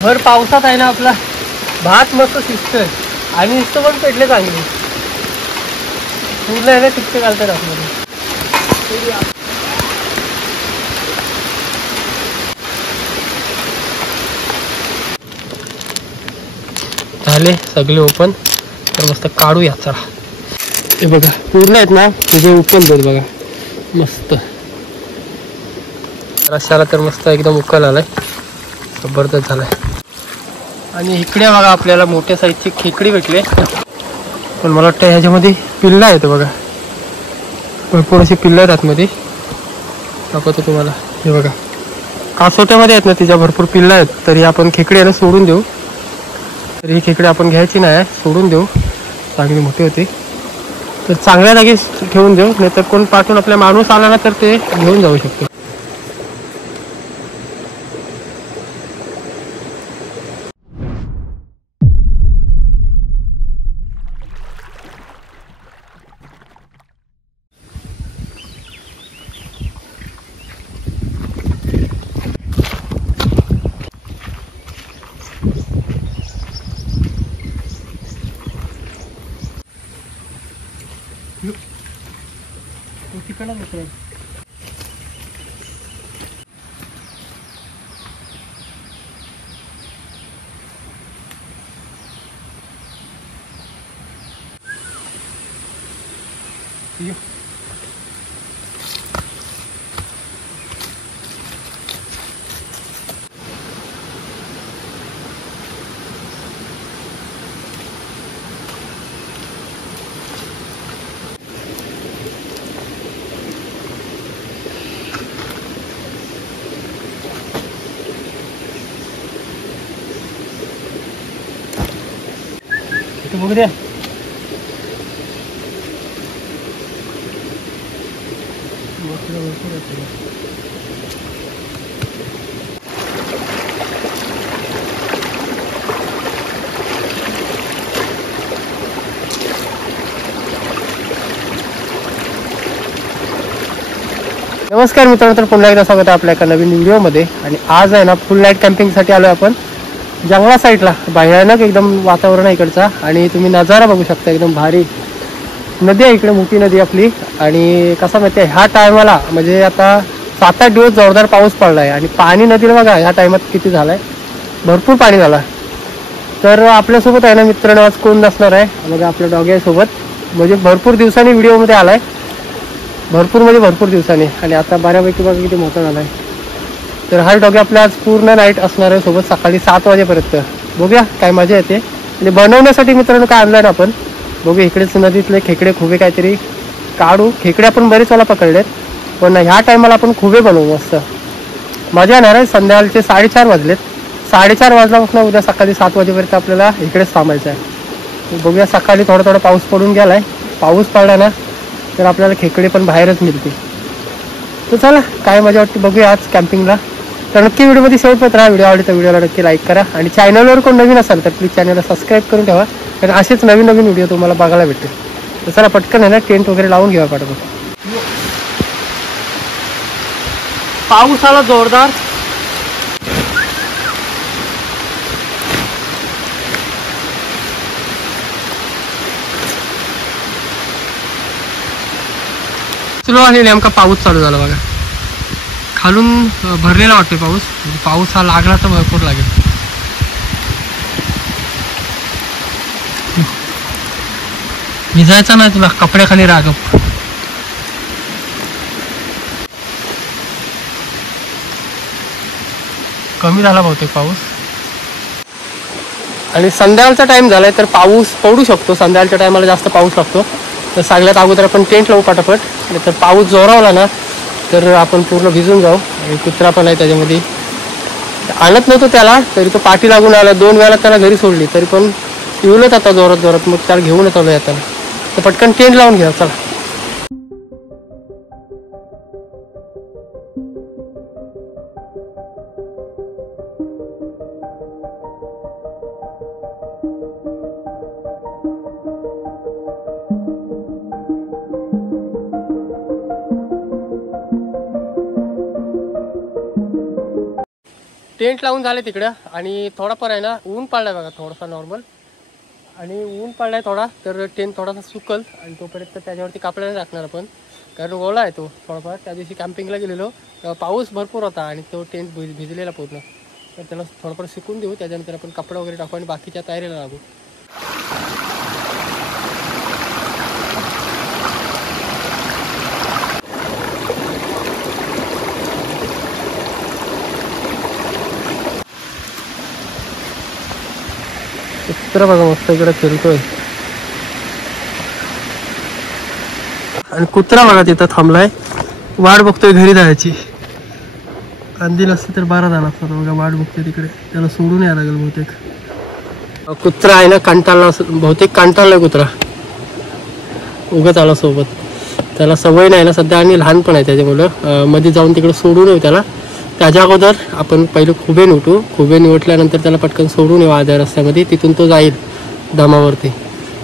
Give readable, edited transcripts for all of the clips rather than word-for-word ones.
भर पावसात आहे ना आपला भात मस्त शिजतोय आणि नुसतं पण पेटले चांगले पूर्ण आहे ना टिकते घालतात आपल्याला. झाले सगळे ओपन तर मस्त काढूया चला. हे बघा पूर्ण आहेत ना तुझे ओपन देत बघा मस्त रस्त्याला तर मस्त एकदम उकल आलाय जबरदस्त झालाय. आणि इकडे बघा आपल्याला मोठ्या साईजची खेकडी भेटले पण मला वाटतं ह्याच्यामध्ये पिल्ला आहेत बघा भरपूर अशी पिल्लं आहेत आतमध्ये दाखवतो तुम्हाला. हे बघा कासोट्यामध्ये आहेत ना तिच्या भरपूर पिल्लं आहेत तरी आपण खेकडी याला सोडून देऊ. तर ही खेकडी आपण घ्यायची नाही सोडून देऊ चांगली मोठी होती तर चांगल्या जागी ठेवून देऊ नाहीतर कोण पाठवून आपल्या माणूस आला ना तर ते घेऊन जाऊ शकतो. बघू द्या नमस्कार मित्रांनो, तर पुन्हा एकदा स्वागत आहे आपल्या एका नवीन व्हिडिओमध्ये. आणि आज आहे ना फुल नाईट कॅम्पिंगसाठी आलो आपण जंगला साईडला. भयानक एकदम वातावरण आहे इकडचा आणि तुम्ही नजारा बघू शकता एकदम भारी. नदी आहे इकडे मोठी नदी आपली. आणि कसं माहिती आहे ह्या टायमाला म्हणजे आता 7-8 दिवस जोरदार पाऊस पडला आहे आणि पाणी नदीला बघा ह्या टायमात किती झालं आहे, भरपूर पाणी झालं. तर आपल्यासोबत आहे ना मित्रांनो आज कोण नसणार आहे बघा आपल्या डॉग्यासोबत. म्हणजे भरपूर दिवसांनी व्हिडिओमध्ये आला आहे, भरपूर म्हणजे भरपूर दिवसांनी. आणि आता बऱ्यापैकी बघा किती मोठा झाला आहे. तर हा डॉगी आपल्या आज पूर्ण नाईट असणार आहे सोबत सकाळी 7 वाजेपर्यंत. बघूया काय मजा येते. आणि बनवण्यासाठी मित्रांनो काय आणलं ना आपण बघू. इकडेच नदीतले खेकडे खुबे काहीतरी काढू. खेकडे आपण बरेच वेळा पकडलेत पण ह्या टायमाला आपण खुबे बनवू. मस्त मजा येणार आहे. संध्याकाळचे 4:30 वाजलेत. 4:30 वाजल्यापासून उद्या सकाळी 7 वाजेपर्यंत आपल्याला इकडेच थांबायचं आहे. बघूया सकाळी थोडा थोडा पाऊस पडून गेलाय. पाऊस पडला ना तर आपल्याला खेकडे पण बाहेरच मिळते. तर चला काय मजा वाटते बघूया आज कॅम्पिंगला. तर नक्की व्हिडिओमध्ये शेवटपर्यंत राहा. व्हिडिओ आवडली तर व्हिडिओला नक्की लाईक करा आणि चॅनलवर कोण नवीन असाल तर प्लीज चॅनलला सबस्क्राईब करून ठेवा कारण असेच नवीन नवीन व्हिडिओ तुम्हाला बघायला भेटतील. तर चला पटकन आहे ना टेंट वगैरे लावून घ्या पटकन. पाऊस आला जोरदार. सुरू आणि नेमका पाऊस चालू झाला बघा. खालून भरलेला वाटतोय पाऊस. पाऊस हा लागला तर भरपूर लागेल. भिजायचा नाही तुला कपड्याखाली राग. कमी झाला बहुतेक पाऊस. आणि संध्याकाळचा टाइम झालाय तर पाऊस पडू शकतो. संध्याकाळच्या टायमाला जास्त पाऊस लागतो. तर सगळ्यात अगोदर आपण टेंट लावू पटापट. नाही तर पाऊस जोरावला ना तर आपण पूर्ण भिजून जाऊ. आणि कुत्रा पण आहे त्याच्यामध्ये. आणत नव्हतो त्याला तरी तो पाठी लागून आला. 2 वेळा त्याला घरी सोडली तरी पण येऊनच आता जोरात जोरात. मग त्याला घेऊनच आलो येताना. तर पटकन टेंट लावून घ्या चला. टेंट लावून झाले तिकडं आणि थोडाफार आहे ना ऊन पडलाय बघा, थोडासा नॉर्मल. आणि ऊन पडलाय थोडा, तर टेंट थोडासा सुकल आणि तोपर्यंत त्याच्यावरती कापडा नाही टाकणार आपण, कारण ओला आहे तो थोडाफार. त्या दिवशी कॅम्पिंगला गेलेलो पाऊस भरपूर होता आणि तो टेंट भिजलेला पूर्ण, तर त्याला थोडंफार सुकून देऊ. त्याच्यानंतर आपण कपडा वगैरे टाकू आणि बाकीच्या तयारीला लागू. कुत्रा बघा मस्त इकडे फिरतोय आणि कुत्रा बघा तिथं थांबलाय, वाट बघतोय घरी जायची. अंदी नसते तर बारा जाणार असतात बघा, वाट बघतोय तिकडे, त्याला सोडून यायला लागेल बहुतेक. कुत्रा आहे ना कंटाळला, बहुतेक कंटाळलाय कुत्रा, उगाच आला सोबत. त्याला सवय नाही ना सध्या आणि लहान पण आहे त्याच्यामुळं. मध्ये जाऊन तिकडे सोडून येऊ त्याला. त्याच्या अगोदर आपण पहिले खुबे निवटू. खुबे निवटल्यानंतर त्याला पटकन सोडून येऊ आध्या रस्त्यामध्ये, तिथून तो जाईल धामावरती.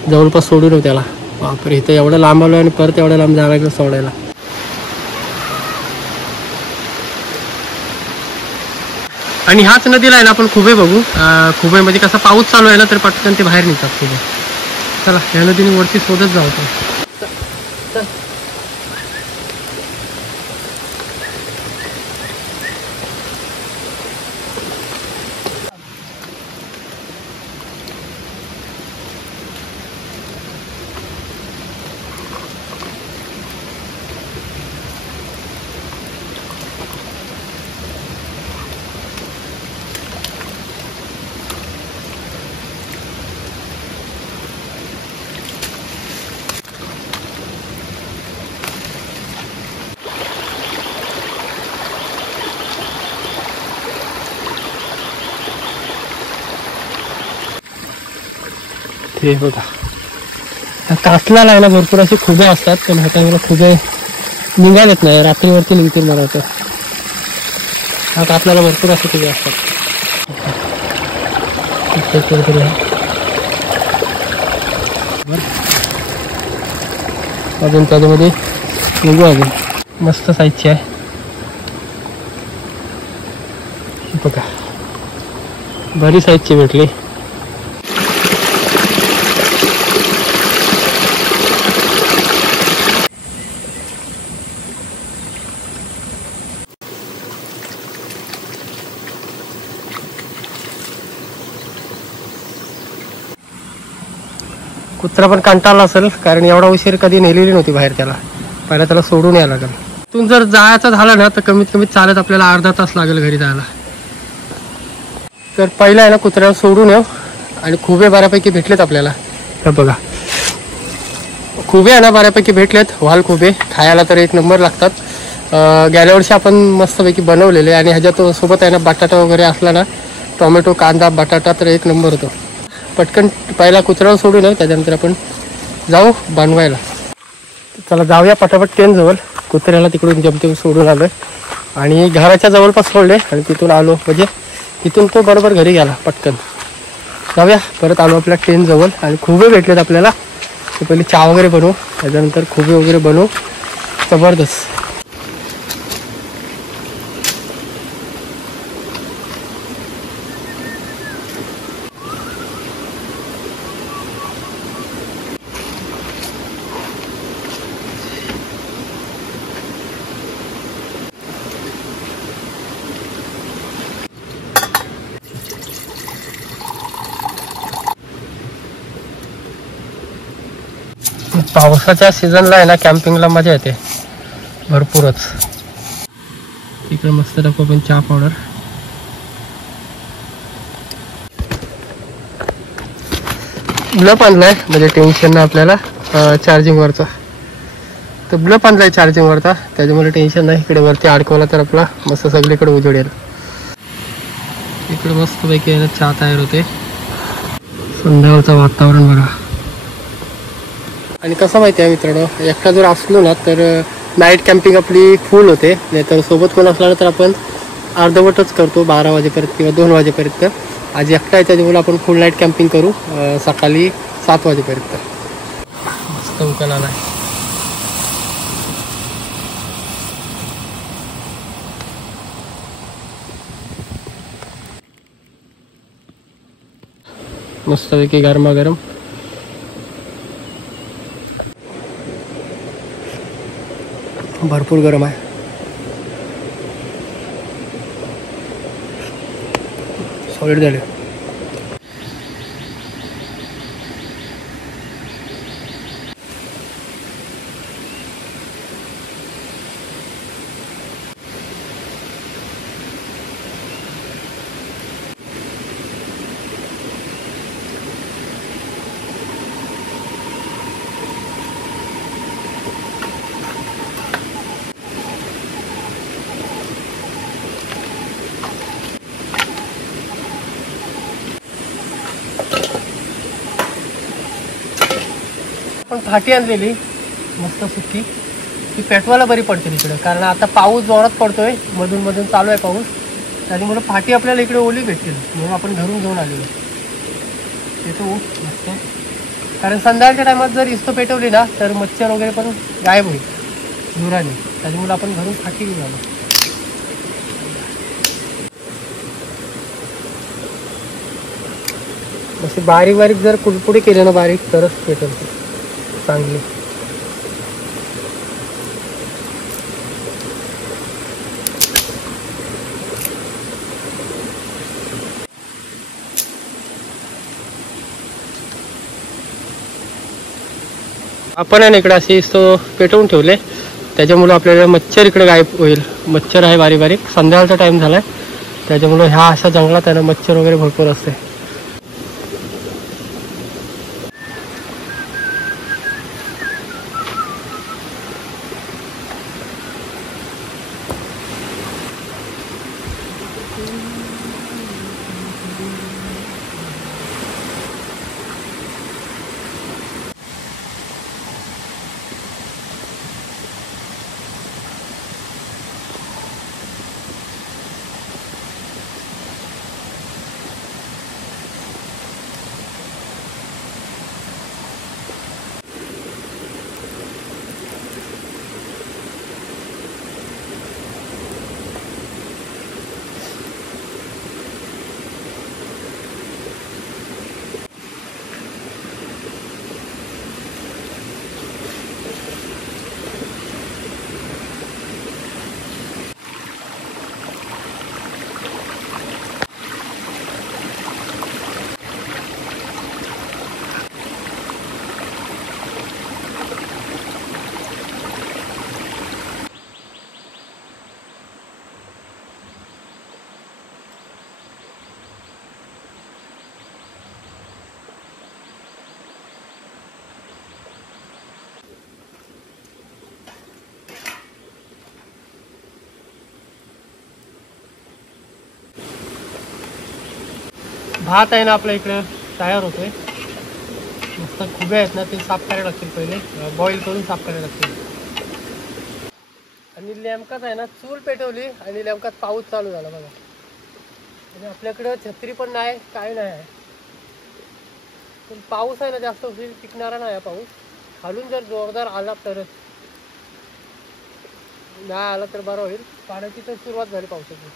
जवळपास सोडून येऊ त्याला. बापरे, इथं एवढं लांब आलो आणि परत एवढं लांब जायला लागलं सोडायला. आणि ह्याच नदीला आहे ना आपण खुबे बघू. खुबेमध्ये कसा पाऊस चालू आहे ना, तर पटकन ते बाहेर निघतात खुबे. चला या नदीने वरती शोधत जाऊ आपण. हे बघा, कासलाला आहे ना भरपूर असे खुबे असतात, पण ह्या खुबे निघालेत नाही, रात्रीवरती निघतील मला वाटतं. हा कासलाला भरपूर असे खुबे असतात. अजून त्याच्यामध्ये निघू अजून मस्त साईजची आहे बघा, बरी साईजची भेटली. कुत्रा पण कंटाळला असेल, कारण एवढा उशीर कधी नेलेली नव्हती बाहेर. त्याला पहिला त्याला सोडून यायला लागेल. तिथून जर जायचं झालं ना तर कमीत कमी चालत आपल्याला अर्धा तास लागेल घरी जायला. तर पहिला आहे ना कुत्र्याला सोडून येऊ. आणि खुबे बऱ्यापैकी भेटलेत आपल्याला. तर बघा खुबे आहे ना बऱ्यापैकी भेटलेत. वाल खुबे खायला तर एक नंबर लागतात. गेल्या वर्षी आपण मस्तपैकी बनवलेले, आणि ह्याच्यात सोबत आहे ना बटाटा वगैरे असला ना, टोमॅटो कांदा बटाटा, तर एक नंबर होतो. पटकन पहिला कुत्र्याला सोडून त्याच्यानंतर आपण जाऊ बनवायला. चला जाऊया पटापट टेन जवळ. कुत्र्याला तिकडून जमते सोडून आलोय आणि घराच्या जवळपास सोडले आणि तिथून आलो, म्हणजे तिथून तो बरोबर घरी गेला पटकन. जाऊया परत आलो आपल्या टेन जवळ. आणि खुबे भेटलेत आपल्याला. तर पहिले चहा वगैरे बनवू, त्याच्यानंतर खुबे वगैरे बनवू. जबरदस्त. पावसाच्या सीझनला आहे ना कॅम्पिंगला मजा येते भरपूरच. इकडे मस्त टाकू आपण चहा पावडर. ब्लप आणलाय म्हणजे टेन्शन नाही आपल्याला चार्जिंगवरचा. तर ब्लप आणलाय चार्जिंगवरचा, त्याच्यामुळे टेन्शन नाही. इकडे वरती अडकवला तर आपला मस्त सगळीकडे उजेडेल. इकडे मस्त पैकी चहा तयार होते. संध्याकाळचं वातावरण बघा. आणि कसं माहिती आहे मित्रांनो, एकटा जर असलो ना तर नाईट कॅम्पिंग आपली फुल होते. नाहीतर सोबत कोण असला तर आपण अर्धवटच करतो 12 वाजेपर्यंत किंवा 2 वाजेपर्यंत. आज एकटा आहे त्याच्यामुळे आपण फुल नाईट कॅम्पिंग करू सकाळी 7 वाजेपर्यंत. मस्त उकाला आलाय. मस्तपैकी गरमागरम. भरपूर गरम आहे. सॉलिड झाले. पण फाटी आणलेली मस्त सुकी ती पेटवायला बरी पडते इकडे, कारण आता पाऊस जोरात पडतोय, मधून मधून चालू आहे पाऊस, त्याच्यामुळे फाटी आपल्याला इकडे ओली भेटतील म्हणून आपण घरून घेऊन आलेलो. येतो मस्त, कारण संध्याकाळच्या टायमात जर इस्तो पेटवली ना तर मच्छर वगैरे पण गायब होईल धुराने, त्याच्यामुळे आपण घरून फाटी घेऊन आलो. असे बारीक बारीक जर कुडकुडी केले ना बारीक तरच पेटेल चांगली. आपण आहे ना इकडे असे तो पेटवून ठेवले, त्याच्यामुळे आपल्याला मच्छर इकडे गायब होईल. मच्छर आहे बारीक बारीक, संध्याकाळचा टाइम झालाय त्याच्यामुळे ह्या अशा जंगलात आहे ना मच्छर वगैरे भरपूर असते. भात आहे ना आपल्या इकडे तयार होतोय. मस्त खुबे आहेत ना ते साफ करायला लागतील, पहिले बॉईल करून साफ करायला लागतील. आणि नेमकाच आहे ना चूल पेटवली आणि नेमकाच पाऊस चालू झाला बघा. आणि आपल्याकडं छत्री पण नाही, काय नाही आहे, पण पाऊस आहे ना जास्त उशीर टिकणारा नाही. पाऊस खालून जर जोरदार आला तरच, नाही आला तर बरं होईल. पाण्याची तर सुरुवात झाली पावसाची.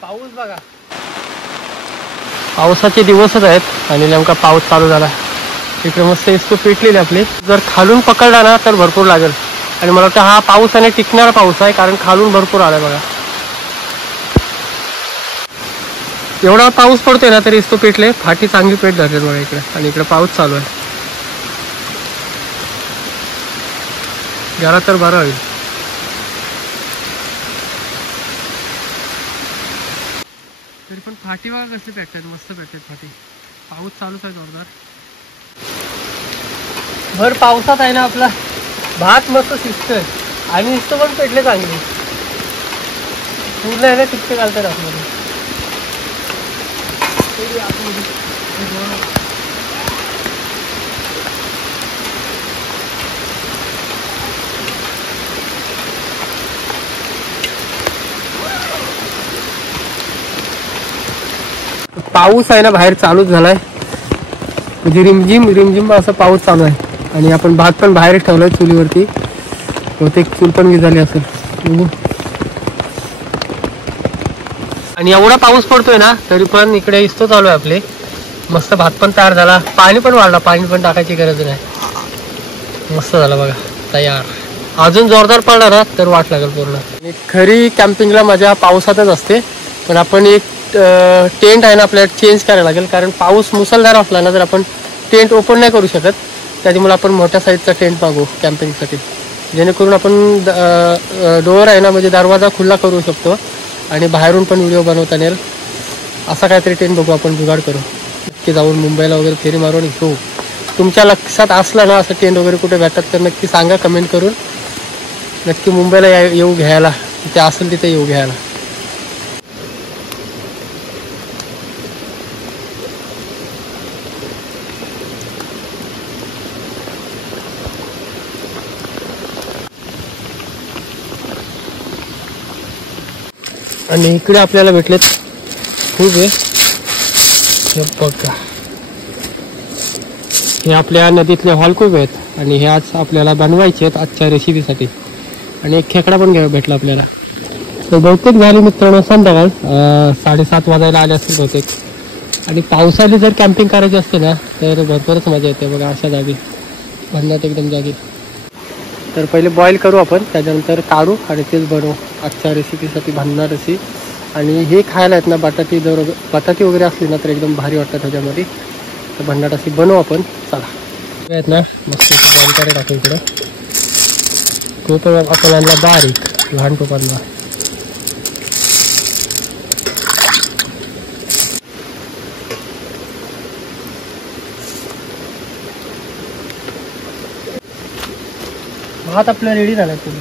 पाऊस बघा, पावसाचे दिवसच आहेत आणि नेमका पाऊस चालू झाला. इकडे मस्त इस्तो पेटलेली आपली, जर खालून पकडला ना तर भरपूर लागेल. आणि मला वाटतं हा पाऊस आणि टिकणारा पाऊस आहे, कारण खालून भरपूर आलाय बघा. एवढा पाऊस पडतोय ना तरी इस्तो पेटले, फाटी चांगली पेट धरले बघा इकडे. आणि इकडे पाऊस चालू आहे, गेला तर बरं होईल. तरी पण फाटी बघा कशी पेटतात, मस्त पेटतात फाटी. पाऊस चालूच आहे जोरदार. भर पावसात आहे ना आपला भात मस्त शिजतोय आणि इस्तो पण पेटले चांगले. पूर्ण आहे ना टिकते घालतात आतमध्ये. पाऊस आहे ना बाहेर चालूच झालाय, म्हणजे रिमझिम रिमझिम असा पाऊस चालू आहे. आणि आपण भात पण बाहेरच ठेवलाय चुलीवरती, बहुतेक चूल पण विझाली असेल. आणि एवढा पाऊस पडतोय ना तरी पण इकडे इस्तो चालू आहे आपले. मस्त भात पण तयार झाला, पाणी पण वाढला, पाणी पण टाकायची गरज नाही. मस्त झालं बघा तयार. अजून जोरदार पडला ना तर वाट लागेल पूर्ण. आणि खरी कॅम्पिंगला मजा पावसातच असते, पण आपण एक टेंट आहे ना आपल्याला चेंज करायला लागेल, कारण पाऊस मुसळधार असला ना तर आपण टेंट ओपन नाही करू शकत. त्याच्यामुळे आपण मोठ्या साईजचा टेंट मागू कॅम्पिंगसाठी, जेणेकरून आपण डोअर आहे ना म्हणजे दरवाजा खुला करू शकतो आणि बाहेरून पण व्हिडिओ बनवता येईल. असा काहीतरी टेंट बघू आपण, जुगाड करू. नक्की जाऊन मुंबईला वगैरे फेरी मारून घेऊ. तुमच्या लक्षात असलं ना असं टेंट वगैरे कुठे भेटतात तर नक्की सांगा कमेंट करून. नक्की मुंबईला येऊ घ्यायला, तिथे असेल तिथे येऊ घ्यायला. आणि इकडे आपल्याला भेटलेत खूप आहे. हे बघा, हे आपल्या नदीतले हॉलकूब आहेत आणि हे आज आपल्याला बनवायचे आहेत आजच्या रेसिपीसाठी. आणि एक खेकडा पण भेटला आपल्याला. तर बहुतेक झाली मित्रांनो संध्याकाळ, 7:30 वाजायला आले असतील बहुतेक. आणि पावसाळी जर कॅम्पिंग करायची असते ना तर भरपूरच मजा येते बघा अशा जागी, भन्नाट एकदम जागी. तर पहिले बॉईल करू आपण, त्याच्यानंतर काढू आणि तेच बनवू आजच्या रेसिपीसाठी भन्नाट अशी. आणि हे खायला आहेत ना बटाटी वगैरे असली ना तर एकदम भारी वाटतात ह्याच्यामध्ये. तर भन्नाट अशी बनवू आपण. चला आहेत ना मस्त बॉईल करायला टाकू. इकडं टोप आपण आणला बारीक, लहान टोप आणला. भात आपल्याला रेडी झाला तुम्ही.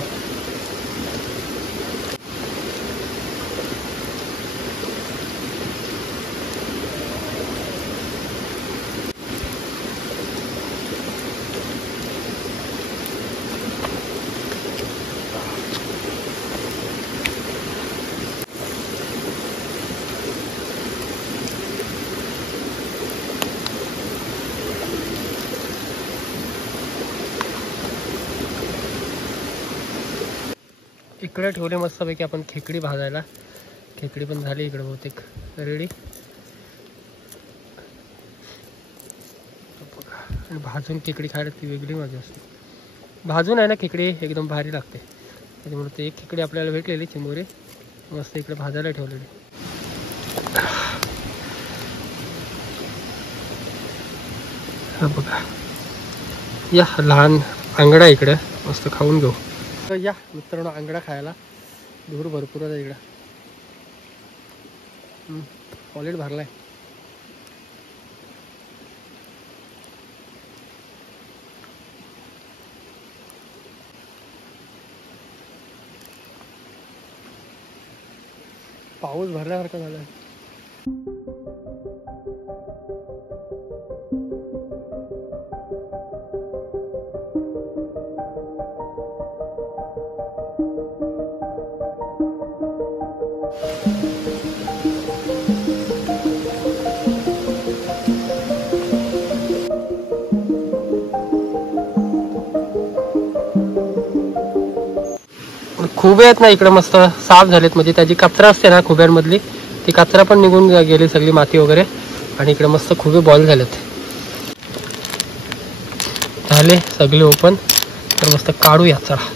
इकडे ठेवले मस्तपैकी आपण खेकडी भाजायला. खेकडी पण झाली इकडे बहुतेक रेडी. आणि भाजून खेकडी खायला ती वेगळी मजा असते. भाजून आहे ना खेकडी एकदम भारी लागते. त्याच्यामुळे ते एक खेकडी आपल्याला भेटलेली चिंबोरी मस्त इकडे भाजायला ठेवलेली. हा बघा, या लहान आंगडा इकडे मस्त खाऊन घेऊ. तर या मित्रांनो आंगडा खायला. धूर भरपूर आहे इकडं, कॉलेट भरलाय. पाऊस भरल्यासारखा झालाय. खुबे आहेत ना इकडे मस्त साफ झालेत, म्हणजे त्याची कचरा असते ना खुब्यांमधली ती कचरा पण निघून गेली सगळी माती वगैरे. आणि इकडे मस्त खुबे बॉईल झालेत, झाले सगळे ओपन. तर मस्त काढूया चला.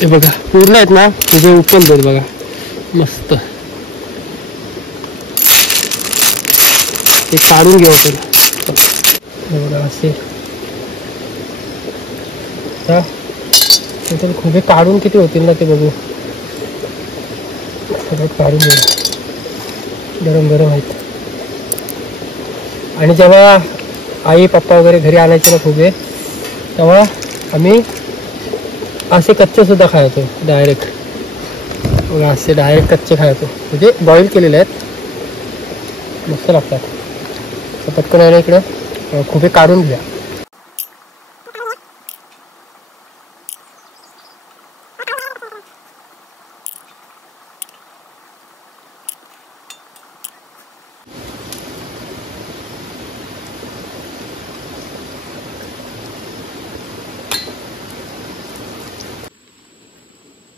हे बघा पूर्ण आहेत ना तुझे ओपन देत बघा मस्त. ते काढून घेऊ आपण असे. तर खुबे काढून किती होतील ना ते बघू. सगळं काढून घेऊ, गरम गरम आहेत. आणि जेव्हा आई पप्पा वगैरे घरी आणायचे ना खुबे, तेव्हा आम्ही असे कच्चे सुद्धा खायचो डायरेक्ट. असे डायरेक्ट कच्चे खायचो, म्हणजे बॉईल केलेले आहेत, मस्त लागतात. तर पटकन आहे ना इकडं खुबे काढून घ्या.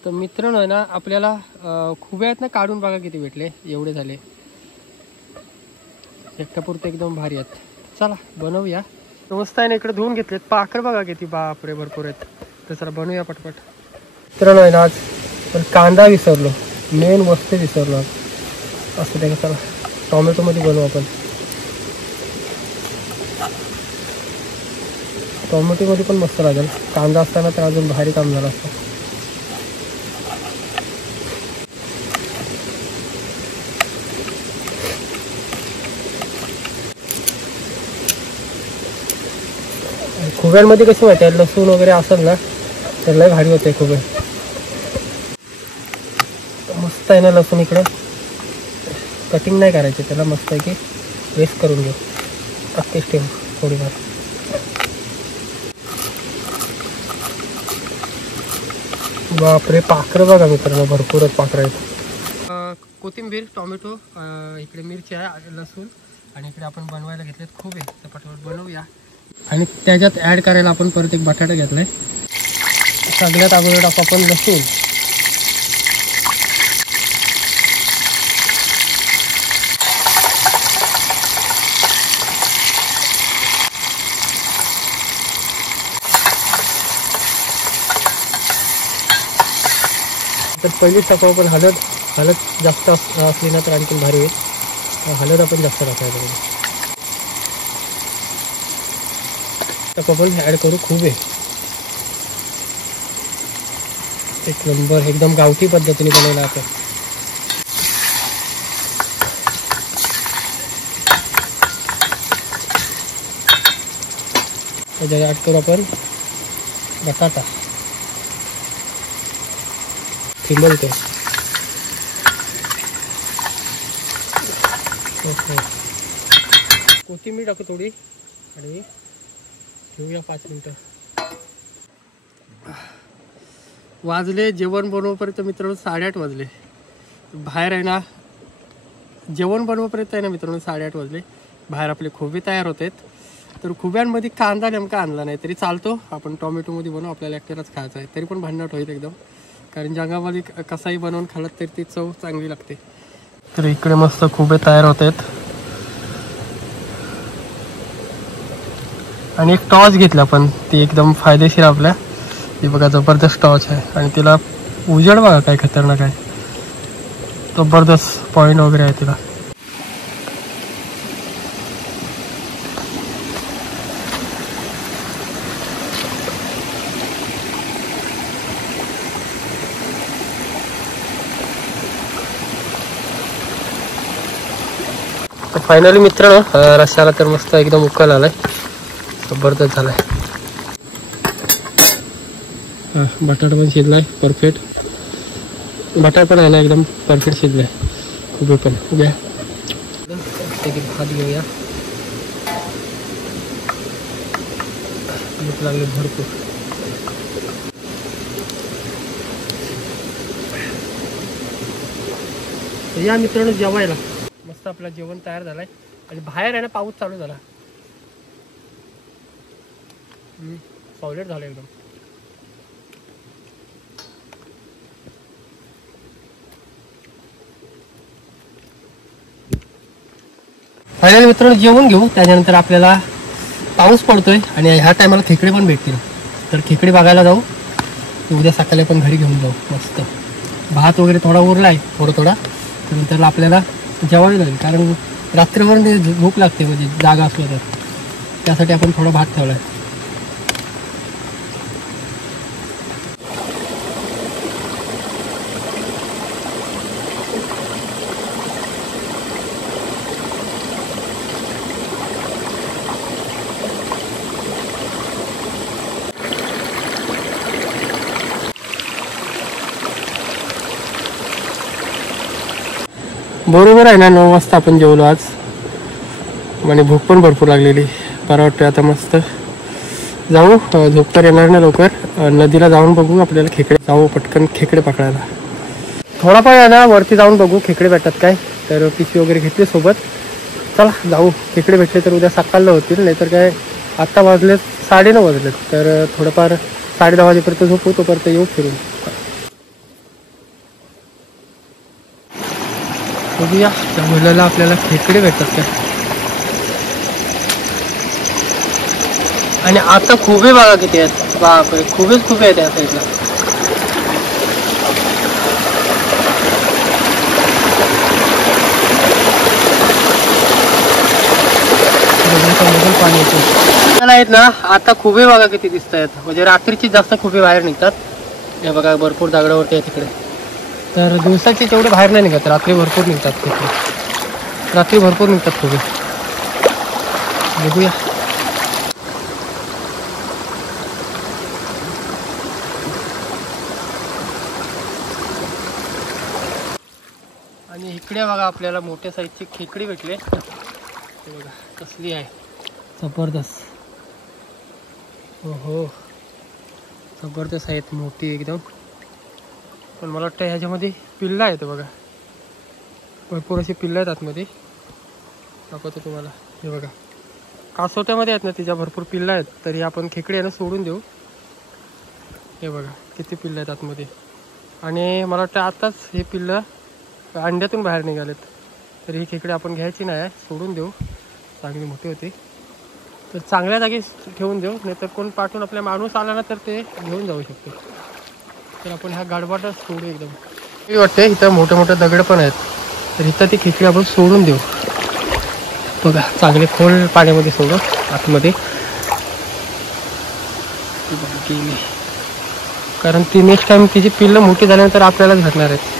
तर मित्रांनो आहे ना आपल्याला खुबे आहेत ना काढून बघा किती भेटले, एवढे झाले एकट्यापुरते एकदम भारी आहेत. चला बनवूया. मस्त आहे ना, इकडे धुवून घेतलेत. पाखर बघा किती, बापरे भरपूर आहेत. तर चला बनवूया पटपट. मित्रांनो आहे ना आज पण कांदा विसरलो, मेन वस्तू विसरलो आज. असं ते चला टोमॅटो मध्ये बनवू आपण. टोमॅटो मध्ये पण मस्त लागेल. कांदा असताना तर अजून भारी काम झालं असतं. खुब्यांमध्ये कशी माहिती आहे, लसूण वगैरे असेल ना तर लय भारी होते खुबे. मस्त आहे ना लसूण. इकडं कटिंग नाही करायचे त्याला, मस्त आहे की वेस्ट करून घेऊ. अख्खीच ठेवू थोडीफार. बापरे पाखरं बघा मित्रांनो, भरपूरच पाखरं आहेत. कोथिंबीर, टोमॅटो, इकडे मिरची आहे, लसूण आणि इकडे आपण बनवायला घेतलेत खुबे. तर पटपट बनवूया. आणि त्याच्यात ॲड करायला आपण परत एक बटाटा घेतलाय. सगळ्यात अगोदर टाकू आपण लसूण. तर पहिलीच टाकू आपण हळद. हळद जास्त असली ना तर आणखी भारी होईल. हळद आपण जास्त टाकायला. तर आपण ॲड करू खुबे. एक नंबर एकदम गावठी पद्धतीने बनवला आपण. त्याच्यात ॲड करू आपण बटाटा. थिंबलतो. कोथिंबीर टाकू थोडी आणि ठेवूया 5 मिनिटं. वाजले जेवण बनवपर्यंत मित्रांनो 8:30 वाजले. बाहेर आहे ना जेवण बनवपर्यंत आहे ना मित्रांनो 8:30 वाजले. बाहेर आपले खुबे तयार होत आहेत. तर खुब्यांमध्ये कांदा नेमका आणला नाही तरी चालतो. आपण टोमॅटोमध्ये बनवू, आपल्याला एकट्यालाच खायचं आहे. तरी पण भन्नाट होईल एकदम, कारण जंगामध्ये कसाही बनवून खाल्लं तरी ती चव चांगली लागते. तर इकडे मस्त खुबे तयार होत आहेत. आणि एक टॉर्च घेतला पण ती एकदम फायदेशीर आपल्या. ती बघा जबरदस्त टॉर्च आहे आणि तिला उजेड बघा काय खतरनाक आहे. जबरदस्त पॉईंट वगैरे आहे तिला. तर फायनली मित्रांनो रस्स्याला तर मस्त एकदम उकल आलाय. जबरदस्त झालाय. बटाटा पण शिजलाय परफेक्ट. बटाटा पण आहे ना एकदम परफेक्ट शिजलाय. उभे पण उभ्या भात घेऊया. भूक लागली भरपूर. या मित्रांनो जेवायला. मस्त आपला जेवण तयार झालाय. आणि बाहेर आहे ना पाऊस चालू झाला. सॉलिड झालं एकदम. फायनली मित्रांनो जेवण घेऊ. त्याच्यानंतर आपल्याला पाऊस पडतोय आणि ह्या टायमाला खेकडे पण भेटतील. तर खेकडे बघायला जाऊ. उद्या सकाळी पण घरी घेऊन जाऊ. मस्त भात वगैरे थोडा उरला आहे थोडा. नंतर आपल्याला जेवायला लागेल, कारण रात्रीभर भूक लागते म्हणजे जागा असलं तर. त्यासाठी आपण थोडा भात ठेवला आहे. बरोबर आहे ना 9 वाजता आपण जेवलो आज. आणि भूक पण भरपूर लागलेली. बरं वाटतं आता मस्त जाऊ. झोप तर येणार नाही लवकर. नदीला जाऊन बघू आपल्याला खेकडे. जाऊ पटकन खेकडे पकडायला. थोडा पण आहे ना वरती जाऊन बघू खेकडे भेटतात काय. तर पिशवी वगैरे घेतली सोबत. चला जाऊ. खेकडे भेटले तर उद्या सकाळला होतील. नाहीतर काय आत्ता वाजलेत 9:30 वाजलेत. तर थोडंफार 10:30 वाजेपर्यंत झोपू. तोपर्यंत येऊ फिरून. बघूया त्या मुलाला आपल्याला खेकडे भेटतात का. आणि आता खुबे बघा किती आहेत, बापरे खुबेच खूप आहेत या साईडला. पाणी येतं आहेत ना. आता खुबे बघा किती दिसत आहेत, म्हणजे रात्रीची जास्त खुबे बाहेर निघतात. हे बघा भरपूर दगडावरती आहे तिकडे. तर दिवसाची तेवढे बाहेर नाही निघत, रात्री भरपूर निघतात खुबे. रात्री भरपूर निघतात खुबे. बघूया. आणि इकडे बघा आपल्याला मोठ्या साईजची खेकडी भेटली. बघा कसली आहे, जबरदस्त. हो जबरदस्त आहेत, मोठी एकदम. पण मला वाटतं ह्याच्यामध्ये पिल्ला आहेत बघा, भरपूर अशी पिल्लं आहेत आतमध्ये. दाखवतो तुम्हाला. हे बघा कासोट्यामध्ये आहेत ना तिच्या भरपूर पिल्लं आहेत. तरी आपण खेकडे यांना सोडून देऊ. हे बघा किती पिल्लं आहेत आतमध्ये. आणि मला वाटतं आताच हे पिल्लं अंड्यातून बाहेर निघालेत. तर ही खेकडे आपण घ्यायची नाही, सोडून देऊ. चांगली मोठी होती तर चांगल्या जागी ठेवून देऊ, नाहीतर कोण पाठवून आपल्या माणूस आला ना तर ते घेऊन जाऊ शकतो. तर आपण ह्या गाडबाटात सोडू एकदम. मी वाटते इथं मोठे मोठे दगड पण आहेत, तर इथं ती खेकडी आपण सोडून देऊ. बघा चांगले खोल पाण्यामध्ये सोडू आतमध्ये. कारण ती नेक्स्ट टाइम तिची पिल्लं मोठी झाल्यानंतर आपल्यालाच भेटणार आहेत.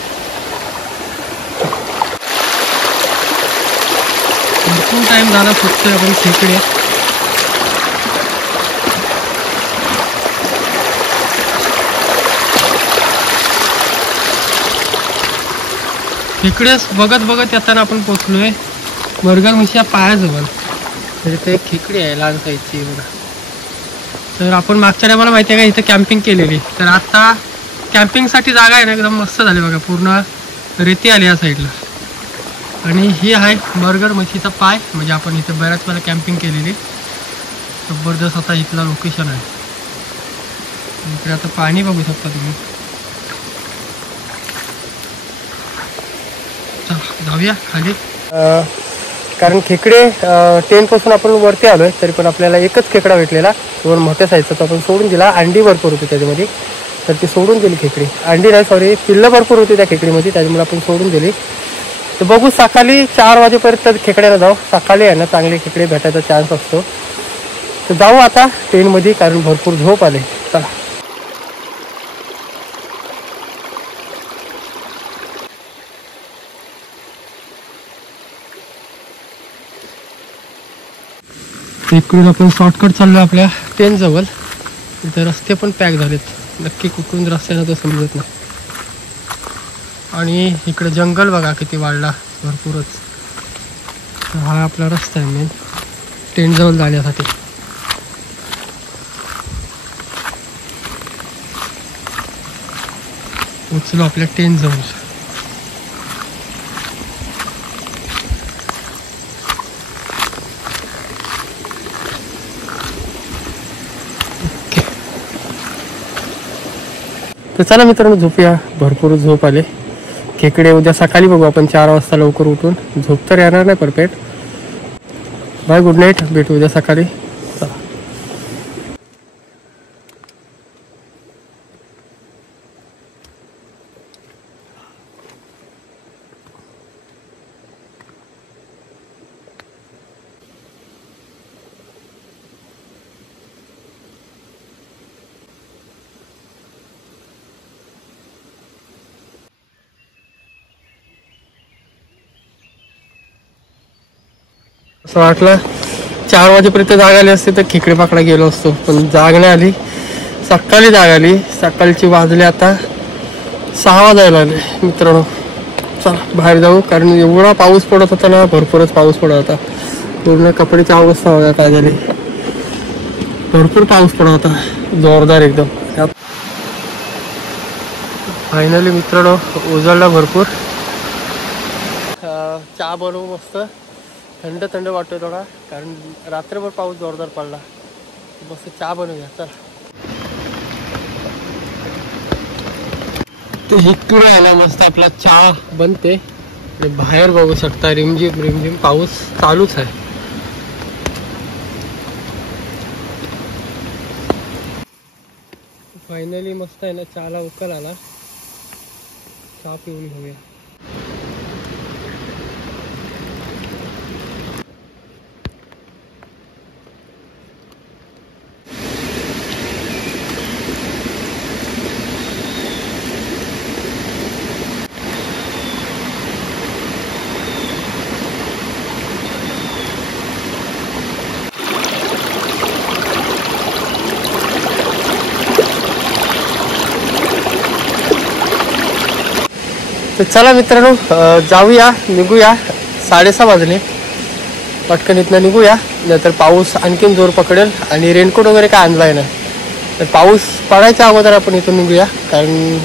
भरपूर टाइम झाला फक्त आपण खेकडे. खेकडेच बघत बघत येताना आपण पोचलोय मरगळमुशीच्या पायाजवळ. तर इथे एक खेकडी आहे लहान साईजची बघा. तर आपण मागच्या टायमाला माहिती आहे का इथं कॅम्पिंग केलेली. तर आता कॅम्पिंगसाठी जागा आहे ना एकदम मस्त झाली बघा, पूर्ण रेती आली या साईडला. आणि ही आहे मरगळमुशीचा पाय, म्हणजे आपण इथे बऱ्याच वेळा कॅम्पिंग केलेली. जबरदस्त आता इथला लोकेशन आहे. इकडे आता पाणी बघू शकता तुम्ही. जाऊया खाली. कारण खेकडे टेंटपासून आपण वरती आलोय, तरी पण आपल्याला एकच खेकडा भेटलेला, दोन मोठ्या साईजचा. तो आपण सोडून दिला. अंडी भरपूर होती त्याच्यामध्ये, तर ती सोडून दिली खेकडी. अंडी नाही सॉरी, पिल्लं भरपूर होती त्या खेकडीमध्ये, त्याच्यामुळे आपण सोडून दिली. तर बघू सकाळी 4 वाजेपर्यंत खेकड्याला जाऊ. सकाळी आहे ना चांगले खेकडे भेटायचा चान्स असतो. तर जाऊ आता टेंटमध्ये, कारण भरपूर झोप आले. चला. इकडून आपण शॉर्टकट चाललो आपल्या टेंट जवळ. इथे रस्ते पण पॅक झालेत, नक्की कुठून रस्त्यानं तो समजत नाही. आणि इकडे जंगल बघा किती वाढला, भरपूरच. हा आपला रस्ता आहे मेन टेंट जवळ जाण्यासाठी. पोचलो आपल्या टेंट जवळ. तर चला मित्रांनो झोपूया, भरपूर झोप आले. खेकडे उद्या सकाळी बघू आपण 4 वाजता लवकर उठून. झोप तर येणार नाही परफेक्ट. बाय, गुड नाईट, भेटू उद्या सकाळी. असं वाटलं 4 वाजेपर्यंत जाग आली असते तर खेकडे पकडा गेलो असतो, पण जाग नाही आली. सकाळी जाग आली. सकाळची वाजले आता 6 वाजायला आले मित्रांनो. चला बाहेर जाऊ, कारण एवढा पाऊस पडत होता ना, भरपूरच पाऊस पडत होता. पूर्ण कपड्याची अवस्था बघा काय झाली. भरपूर पाऊस पडत होता, जोरदार एकदम. फायनली मित्रांनो उजळला भरपूर. चहा बनवू मस्त, थंड थंड वाटतोय थोडा, कारण रात्रभर पाऊस जोरदार पडला. मस्त चहा बनवूया चल. ते इकडे आला मस्त आपला चहा बनते. बाहेर बघू शकता रिमझिम रिमझिम पाऊस चालूच आहे. फायनली मस्त आहे ना, चहाला उकल आला. चहा पिऊन घेऊया. तर चला मित्रांनो, जाऊया, निघूया. 6:30 वाजले. पटकन इथनं निघूया, नाहीतर पाऊस आणखीन जोर पकडेल. आणि रेनकोट वगैरे काय आणलाय ना, तर पाऊस पडायच्या अगोदर आपण इथून निघूया. कारण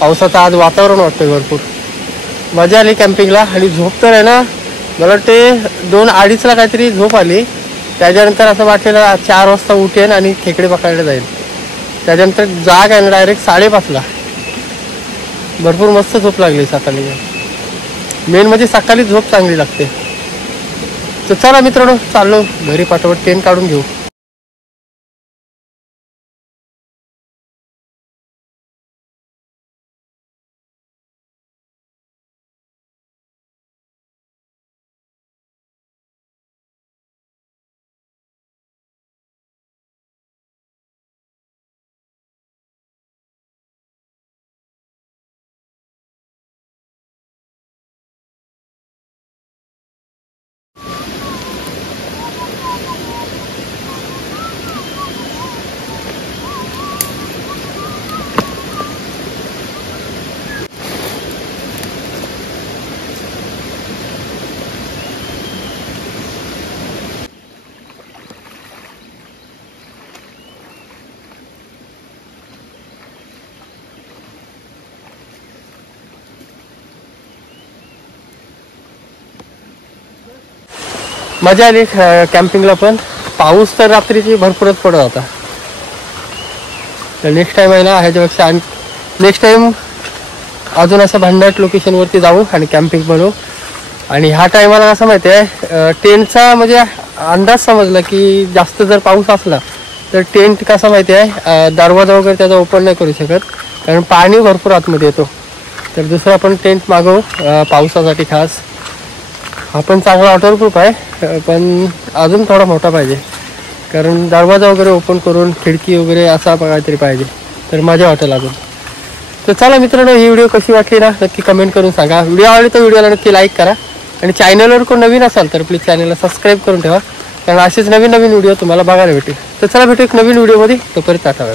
पावसाचं आज वातावरण वाटतंय भरपूर. मजा आली कॅम्पिंगला. आणि झोप तर आहे ना, मला वाटते 2-2:30ला काहीतरी झोप आली. त्याच्यानंतर असं वाटलेलं 4 वाजता उठेन आणि खेकडे पकडायला जाईल. त्याच्यानंतर जाग आहे ना डायरेक्ट 5:30ला. भरपूर मस्त झोप लागली सकाळी. मेन म्हणजे सकाळी झोप चांगली लागते. तर चला मित्रांनो, चाललो घरी. पाठवत टेंट काढून घेऊ. मजा आली कॅम्पिंगला. पण पाऊस तर रात्रीची भरपूरच पडत होता. तर नेक्स्ट टाइम आहे ना, ह्याच्यापेक्षा नेक्स्ट टाइम अजून असं भन्नाट लोकेशनवरती जाऊ आणि कॅम्पिंग बनवू. आणि ह्या टायमाला असं माहिती आहे, टेंटचा म्हणजे अंदाज समजला की जास्त जर पाऊस असला तर टेंट कसा माहिती आहे, दरवाजा वगैरे त्याचा ओपन नाही करू शकत, कारण पाणी भरपूर आतमध्ये येतो. तर दुसरा आपण टेंट मागवू पावसासाठी खास. हा पण चांगला वॉटरप्रूफ आहे, पण अजून थोडा मोठा पाहिजे, कारण दरवाजा वगैरे ओपन करून खिडकी वगैरे असा काहीतरी पाहिजे, तर मजा वाटेल अजून. तर चला मित्रांनो, ही व्हिडिओ कशी वाटली ना नक्की कमेंट करून सांगा. व्हिडिओ आवडली तर व्हिडिओला नक्की लाईक करा. आणि चॅनलवर कोण नवीन असाल तर प्लीज चॅनलला सबस्क्राईब करून ठेवा, कारण असेच नवीन नवीन व्हिडिओ तुम्हाला बघायला भेटेल. तर चला भेटू एक नवीन व्हिडिओमध्ये. तोपर्यंत टाटा.